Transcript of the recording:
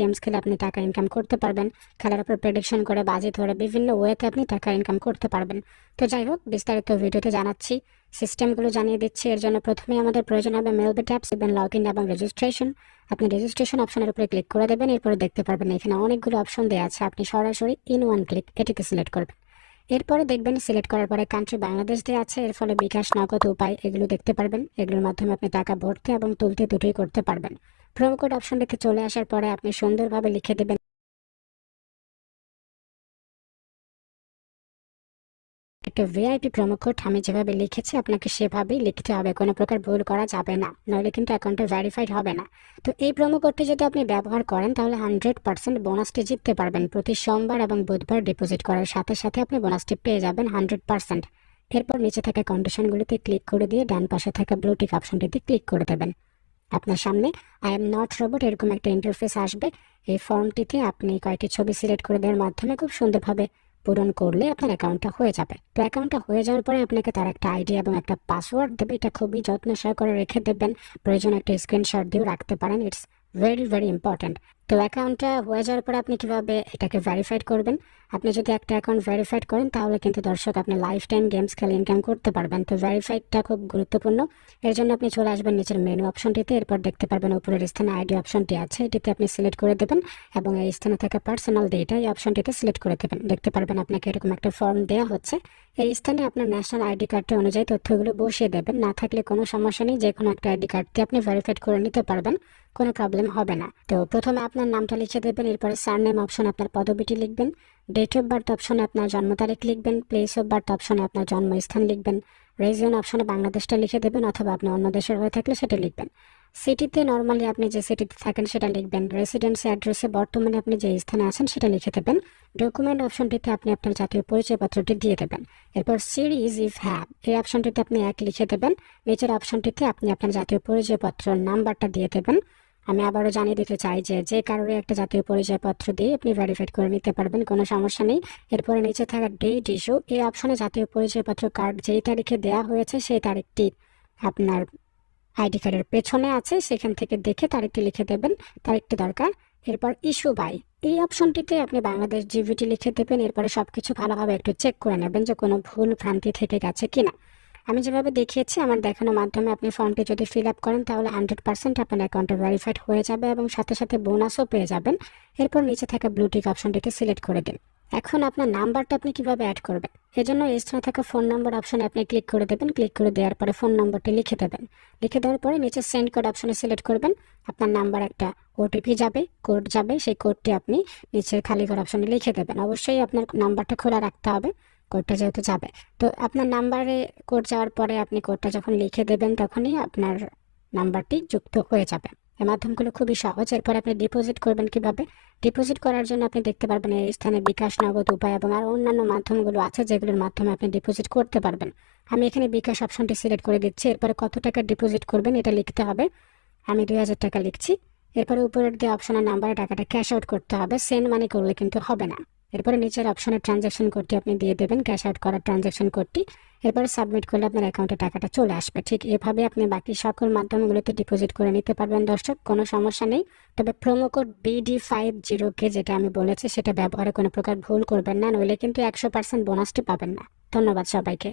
Games খেলে আপনি টাকা ইনকাম করতে পারবেন। খেলার উপর প্রেডিকশন করে বাজি ধরে বিভিন্ন ওয়েতে আপনি টাকা ইনকাম করতে পারবেন। তো যাই হোক, বিস্তারিত ভিডিওতে জানাচ্ছি, সিস্টেমগুলো জানিয়ে দিচ্ছি। এর জন্য প্রথমেই আমাদের প্রয়োজন হবে মেলবেট অ্যাপস এবং লগ ইন এবং রেজিস্ট্রেশন। আপনি রেজিস্ট্রেশন অপশনের উপরে ক্লিক করে দেবেন। এরপরে দেখতে পারবেন এখানে অনেকগুলো অপশন দেওয়া আছে, আপনি সরাসরি ইন ওয়ান ক্লিক এটিতে সিলেক্ট করবেন। এরপরে দেখবেন সিলেক্ট করার পরে কান্ট্রি বাংলাদেশ দেওয়া আছে, এর ফলে বিকাশ, নগদ, উপায় এগুলো দেখতে পারবেন। এগুলোর মাধ্যমে আপনি টাকা ভরতে এবং তুলতে দুটোই করতে পারবেন। প্রোমো কোড অপশনটিতে চলে আসার পরে আপনি সুন্দরভাবে লিখে দেবেন একটা ভিআইপি প্রোমো কোড। আমি যেভাবে লিখেছি আপনাকে সেভাবেই লিখতে হবে, কোনো প্রকার ভুল করা যাবে না, নইলে কিন্তু অ্যাকাউন্টে ভেরিফাইড হবে না। তো এই প্রোমো কোডটি যদি আপনি ব্যবহার করেন তাহলে 100% বোনাসটি জিততে পারবেন। প্রতি সোমবার এবং বুধবার ডিপোজিট করার সাথে সাথে আপনি বোনাসটি পেয়ে যাবেন 100%। এরপর নিচে থাকা কন্ডিশনগুলিতে ক্লিক করে দিয়ে ডান পাশে থাকা ব্লু টিক অপশনটিতে ক্লিক করে দেবেন। আপনার সামনে আই এম নট রোবট এরকম একটা ইন্টারফেস আসবে। এই ফর্মটিতে আপনি কয়েকটি ছবি সিলেক্ট করে দেওয়ার মাধ্যমে খুব সুন্দরভাবে পূরণ করলে আপনার অ্যাকাউন্টটা হয়ে যাবে। তো অ্যাকাউন্টটা হয়ে যাওয়ার পরে আপনাকে তার একটা আইডি এবং একটা পাসওয়ার্ড দেবে। এটা খুবই যত্ন সহকারে রেখে দেবেন, প্রয়োজন একটা স্ক্রিনশট দিয়েও রাখতে পারেন। It's very very important. তো অ্যাকাউন্টটা হয়ে যাওয়ার পরে আপনি কিভাবে এটাকে ভেরিফাইড করবেন? আপনি যদি একটা অ্যাকাউন্ট ভেরিফাইড করেন তাহলে কিন্তু দর্শক আপনি লাইফ টাইম গেমস খেলে ইনকাম করতে পারবেন। তো ভেরিফাইডটা খুব গুরুত্বপূর্ণ। এর জন্য আপনি চলে আসবেন নিচের মেনু অপশনটিতে। এরপর দেখতে পারবেন উপরের স্থানে আইডি অপশনটি আছে, এটিতে আপনি সিলেক্ট করে দেবেন এবং এই স্থানে থাকা পার্সোনাল ডেটা এই অপশনটিতে সিলেক্ট করে দেবেন। দেখতে পারবেন আপনাকে এরকম একটা ফর্ম দেওয়া হচ্ছে। এই স্থানে আপনার ন্যাশনাল আইডি কার্ডটি অনুযায়ী তথ্যগুলো বসিয়ে দেবেন। না থাকলে কোনো সমস্যা নেই, যে কোনো একটা আইডি কার্ড দিয়ে আপনি ভেরিফাইড করে নিতে পারবেন, কোনো প্রবলেম হবে না। তো প্রথমে আপনার নামটা লিখে দেবেন, এরপরে সারনেম অপশন আপনার পদবিটি লিখবেন, ডেট অফ বার্থ অপশনে আপনার জন্ম তারিখ লিখবেন, প্লেস অফ বার্থ অপশনে আপনার জন্মস্থান লিখবেন, রিজিয়ন অপশনে বাংলাদেশটা লিখে দেবেন অথবা আপনি অন্য দেশের হয়ে থাকলে সেটা লিখবেন। সিটিতে নর্মালি আপনি যে সিটিতে থাকেন সেটা লিখবেন। রেসিডেন্সি অ্যাড্রেসে বর্তমানে আপনি যে স্থানে আছেন সেটা লিখে দেবেন। ডকুমেন্ট অপশনটিতে আপনি আপনার জাতীয় পরিচয়পত্রটি দিয়ে দেবেন। এরপর সিরিজ ইফ হ্যাভ এই অপশনটিতে আপনি 1 লিখে দেবেন। নিচের অপশনটিতে আপনি আপনার জাতীয় পরিচয়পত্র নাম্বারটা দিয়ে দেবেন। আমি আবারও জানিয়ে দিতে চাই যে যে কারোর একটা জাতীয় পরিচয়পত্র দিয়ে আপনি ভেরিফাইড করে নিতে পারবেন, কোনো সমস্যা নেই। এরপরে নিচে থাকা ডেট ইস্যু এই অপশনে জাতীয় পরিচয়পত্র কার্ড যেই তারিখে দেওয়া হয়েছে সেই তারিখটি আপনার আইডি কার্ডের পেছনে আছে, সেখান থেকে দেখে তারিখটি লিখে দেবেন, তারিখটি দরকার। এরপর ইস্যু বাই এই অপশনটিতে আপনি বাংলাদেশ জিবিটি লিখে দেবেন। এরপরে সবকিছু ভালোভাবে একটু চেক করে নেবেন যে কোনো ভুল ভ্রান্তি থেকে গেছে কিনা। আমি যেভাবে দেখিয়েছি আমার দেখানোর মাধ্যমে আপনি ফর্মটি যদি ফিল আপ করেন তাহলে 100% আপনার অ্যাকাউন্টে ভেরিফাইড হয়ে যাবে এবং সাথে সাথে বোনাসও পেয়ে যাবেন। এরপর নিচে থাকা ব্লু টিক অপশনটিতে সিলেক্ট করে দিন। এখন আপনার নাম্বারটা আপনি কিভাবে অ্যাড করবেন? এজন্য এই স্থানে থাকা ফোন নম্বর অপশনে আপনি ক্লিক করে দেবেন। ক্লিক করে দেওয়ার পরে ফোন নম্বরটি লিখে দেবেন। লিখে দেওয়ার পরে নিচে সেন্ড কোড অপশনে সিলেক্ট করবেন। আপনার নাম্বার একটা ওটিপি যাবে, কোড যাবে, সেই কোডটি আপনি নিচের খালি ঘর অপশনে লিখে দেবেন। অবশ্যই আপনার নাম্বারটা খোলা রাখতে হবে, কোডটা যেহেতু যাবে। তো আপনার নাম্বারে কোড যাওয়ার পরে আপনি কোডটা যখন লিখে দেবেন তখনই আপনার নাম্বারটি যুক্ত হয়ে যাবে। এই মাধ্যমগুলো খুবই সহজ। এরপর আপনি ডিপোজিট করবেন কিভাবে? ডিপোজিট করার জন্য আপনি দেখতে পারবেন এই স্থানে বিকাশ, নগদ, উপায় এবং আরও অন্যান্য মাধ্যমগুলো আছে যেগুলোর মাধ্যমে আপনি ডিপোজিট করতে পারবেন। আমি এখানে বিকাশ অপশনটি সিলেক্ট করে দিচ্ছি। এরপরে কত টাকা ডিপোজিট করবেন এটা লিখতে হবে। আমি 2000 টাকা লিখছি। এরপরে উপরের দিয়ে অপশনের নাম্বারে টাকাটা ক্যাশ আউট করতে হবে, সেন্ড মানি করলে কিন্তু হবে না। এরপরে নিচের অপশনে ট্রানজ্যাকশন কোডটি আপনি দিয়ে দেবেন, ক্যাশ আউট করার ট্রানজ্যাকশন কোডটি। এরপরে সাবমিট করলে আপনার অ্যাকাউন্টে টাকাটা চলে আসবে। ঠিক এভাবে আপনি বাকি সকল মাধ্যমগুলোতে ডিপোজিট করে নিতে পারবেন দর্শক, কোনো সমস্যা নেই। তবে প্রোমো কোড BD50K যেটা আমি বলেছি সেটা ব্যবহারে কোনো প্রকার ভুল করবেন না, নইলে কিন্তু 100% বোনাসটি পাবেন না। ধন্যবাদ সবাইকে।